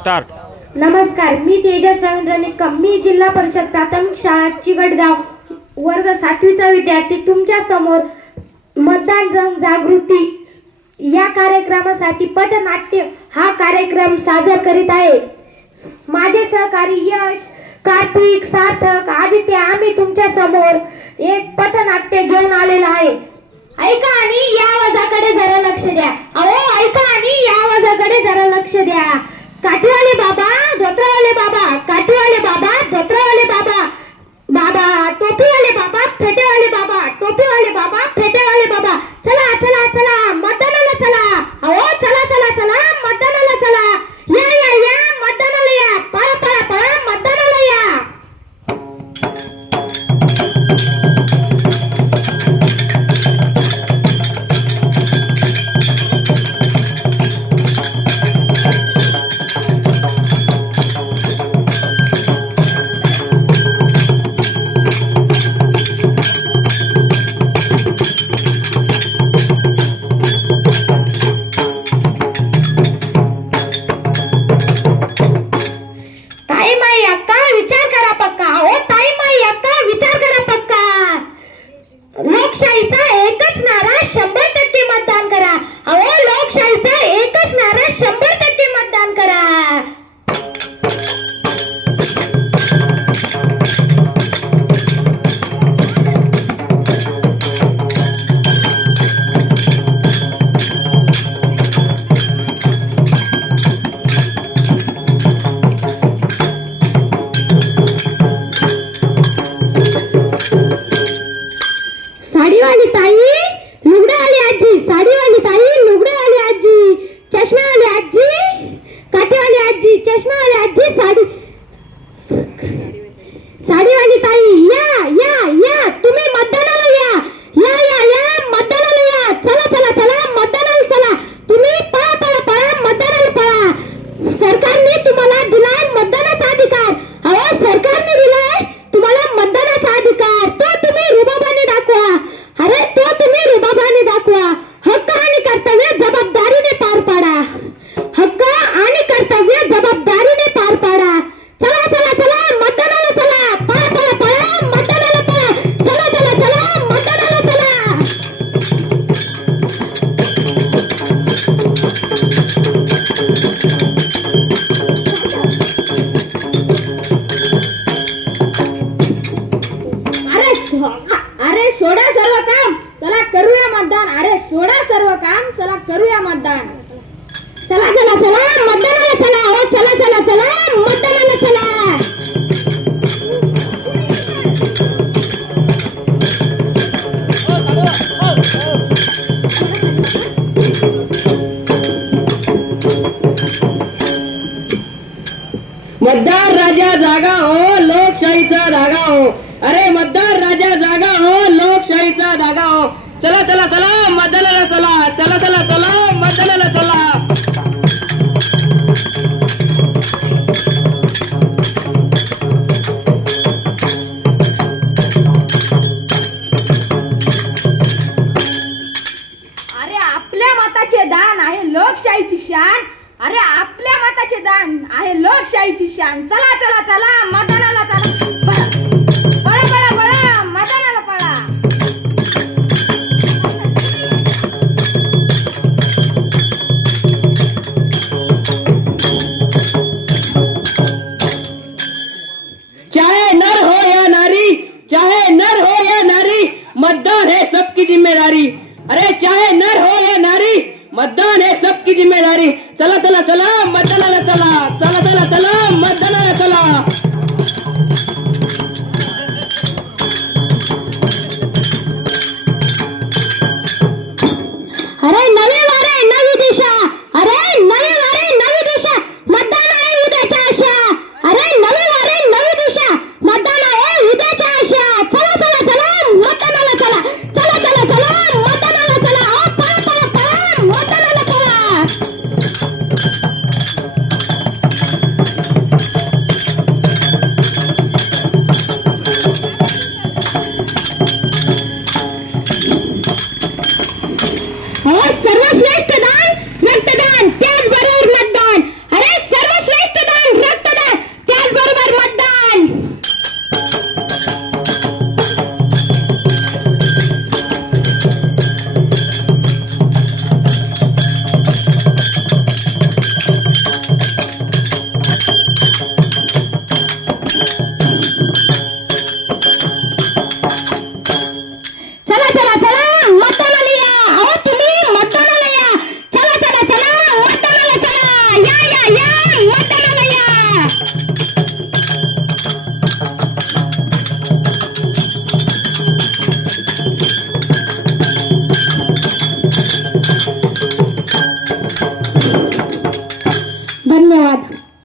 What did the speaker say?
Start. नमस्कार, मी तेजस रवींद्र निकम. मी जिल्हा परिषद प्राथमिक शाळा चिगटगाव वर्ग 7वीचा विद्यार्थी तुमच्या समोर मतदान जनजागृती या कार्यक्रमासाठी पथनाट्य हा कार्यक्रम सादर करीत आहे. माझे सहकारी यश, कार्तिक, सार्थक, आदित्य आम्ही तुमच्या समोर एक पथनाट्य घेऊन आलेला आहे. ऐका आणि या आवाजाकडे जरा लक्ष द्या. अहो ऐका आणि या आवाजाकडे जरा लक्ष द्या. काठीवाले बाबा, धोत्रवाले बाबा, काठीवाले बाबा, धोत्रवाले बाबा, बाबा टोपीवाले बाबा, फेटेवाले बाबा, टोपीवाले बाबा, फेटेवाले बाबा. चला चला चला मतदानाला चला. अहो चला चला चला मतदानाला चला. या या या मतदानाला या. पळा पळा पळा मतदानाला या. लोकशाहीचा एकच नारा 100% मतदान करा. अहो लोकशाहीचा एकच नारा 100% मतदान करा. साडीवाली ताई, लुगडेवाली आजी, साडीवाली ताई, लुगडेवाली आजी, चष्मावाली आजी, काठीवाली आजी, चष्मावाली आजी, साडीवाली ताई, या या या तुम्ही मतदानाला या. या या या मतदानाला या. चला चला चला मतदानाला चला. तुम्ही पळा पळा पळा मतदानाला पळा. सरकारने तुम्हाला दिलाय मतदानाचा अधिकार. अहो सरकारने दिलाय तुम्हाला मतदानाचा अधिकार. तो तुम्ही रुबाबाने दाखवा. अरे तो तुम्ही रुबाबाने दाखवा. हक्क आणि कर्तव्य जबाबदारीने पार पाडा. हक्क आणि कर्तव्य जबाबदारीने पार पाडा. चला चला चला मतदानाला चला. पळा पळा पळा मतदानाला पळा. चला चला चला मतदानाला चला. अरे सोडा सर्व काम, चला करूया मतदान. अरे सोडा सर्व काम, चला करूया मतदान. चला चला चला मतदानाला चला. हो चला चला चला मतदानाला चला. मतदार राजा जागा हो, लोकशाहीचा धागा हो. अरे मतदार राजा जागा हो, लोकशाहीचा धागा हो. चला चला चला मतदानाला चला. चला चला चला मतदानाला चला. अरे आपल्या मताचे दान आहे लोकशाहीची शान. अरे आपल्या मताचे दान आहे लोकशाहीची शान. चला चला चला मतदानाला चला. पळा पळा पळा मतदानाला पळा. चाहे नर हो या नारी, चाहे नर हो या नारी, मतदान है सबकी जिम्मेदारी. अरे चाहे नर हो या नारी, मतदान है सबकी जिम्मेदारी. चला चला चला मतदानाला चला. चला चला चला मतदानाला चला. अरे नवे वारे नवी दिशा. अरे नवे वारे नवी दिशा. मतदान आहे उद्याच्या आशा. अरे नवे वारे नवी दिशा. मतदान आहे उद्याच्या आशा. चला चला चला मतदानाला चला. चला चला चला मतदानाला चला. पळा पळा पळा मतदानाला चला. धन्यवाद.